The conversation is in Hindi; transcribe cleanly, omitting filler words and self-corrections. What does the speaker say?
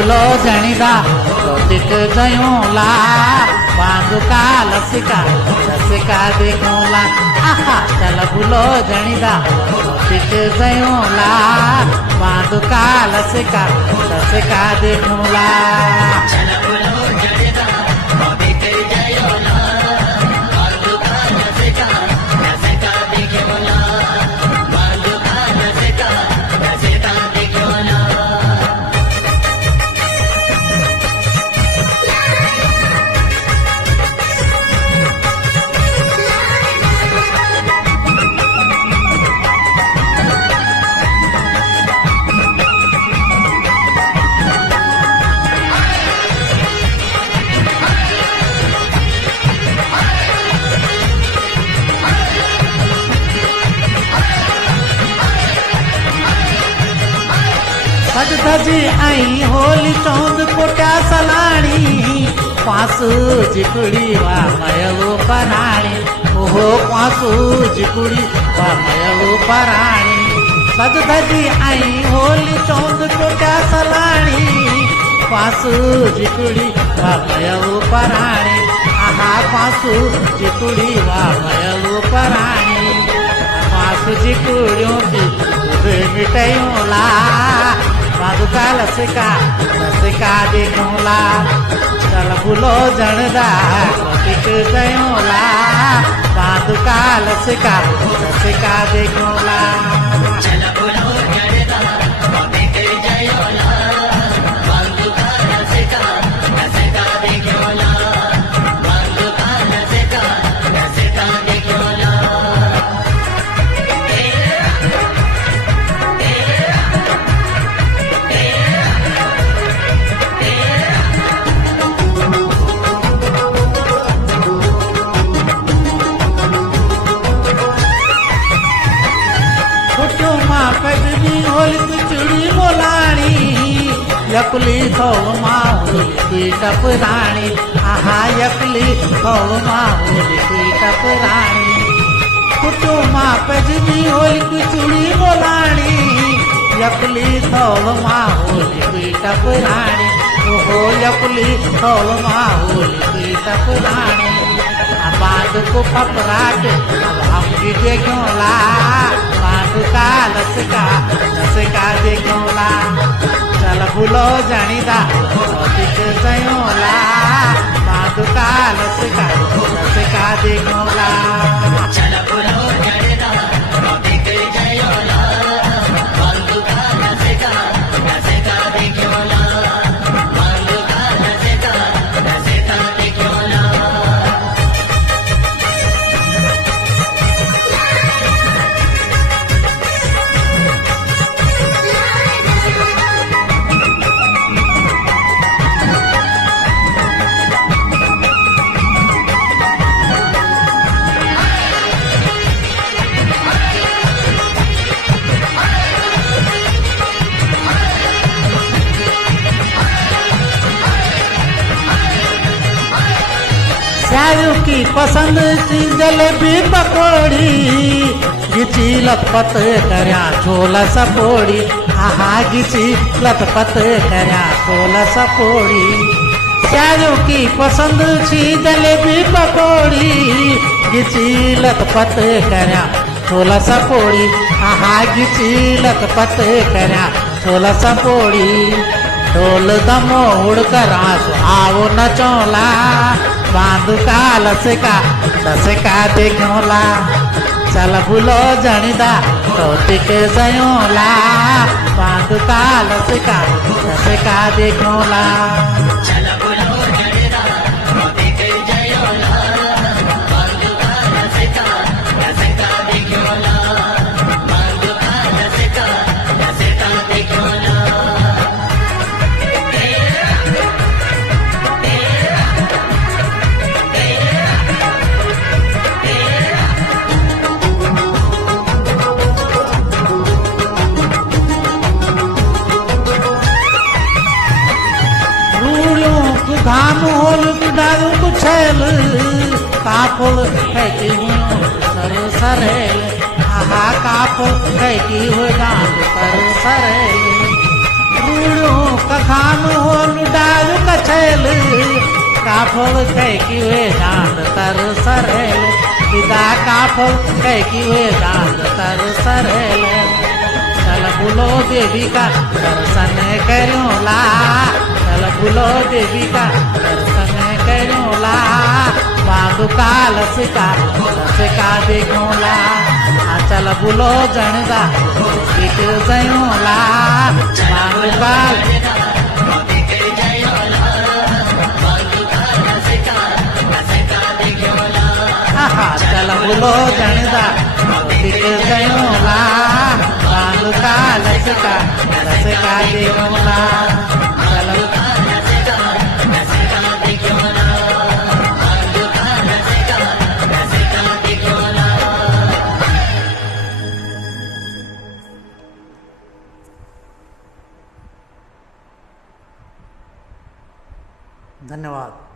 भूलो जणीदा तिक जयूला बांधुका लसिका लसिका देखूला आहा चल भूलो जणीदा तिक जयूला बांधुका लसिका लसिका देखूला सज धजी आई होली चौंद कोट्या सलाणी पासू जिकुड़ी वा मयलो पराणी ओहो पासू जिकुड़ी वा मयलो पराणी सज धजी आई होली चौंद कोट्या सलाणी पासू जिकुड़ी वा मयलो पराणी आहा पासू जिकुड़ी वा मयलो पराणी पासू जिकुड़ियों की मिटायूला बांधुका लसिका देखूला चल भूलो जणदा तिक जयूला बांधुका लसिका देखूला पगनी होली चुड़ी मोलाणी यकली थोल माहुली टपराणी आहा यकली थोल माहुली टपराणी कुटुमा पगनी होली चुड़ी मोलाणी यकली थोल माहुली टपराणी ओहो यकली थोल माहुली टपराणी बाद को पपराट हम देखोला बांधुका लसिका देखोला चल भूलो जणीदा तिक जयूला बांधुका लसिका देखोला चल भूलो जणीदा तिक जयूला बांधुका लसिका देखोला बांधुका लसिका देखोला शायरों की पसंद थी जलेबी पकौड़ी गिची लथपथ करया छोला सपोड़ी आहा गिची लथपथ करया छोला सपोड़ी शायरों की पसंद थी जलेबी पकौड़ी गिची लथपथ करया छोला सपोड़ी आहा गिची लथपथ करया छोला सपोड़ी ढोल दमो उड़कर आंसू आओ नचोला बांधुका लसिका देखोला चल भूलो जणीदा तिक जयूला बांधुका लसिका देखोला चल भूलो जणीदा तिक जयूला बांधुका लसिका देखोला बांधुका लसिका देखोला धाम होल दारू कुछल काफल है कि सर सरेल आहा काफल है कि हो गान सर सरेल बाबूड़ू कखान होल डारू कछेल काफल कह की वे डांड तर सरेल विदा काफल कह की वे डांड तर सरेल चल बुलो देवी का दर्शन करूं ला चल बुलो देवी का दर्शन करूं ला पादुका लसिका लसिका देखूं ला चल बुलो जणदा दिख जयूं ला पादुका चल बुलो जणदा दिख जयूं ला पादुका लसिका लसिका देखूं ला चल धन्यवाद।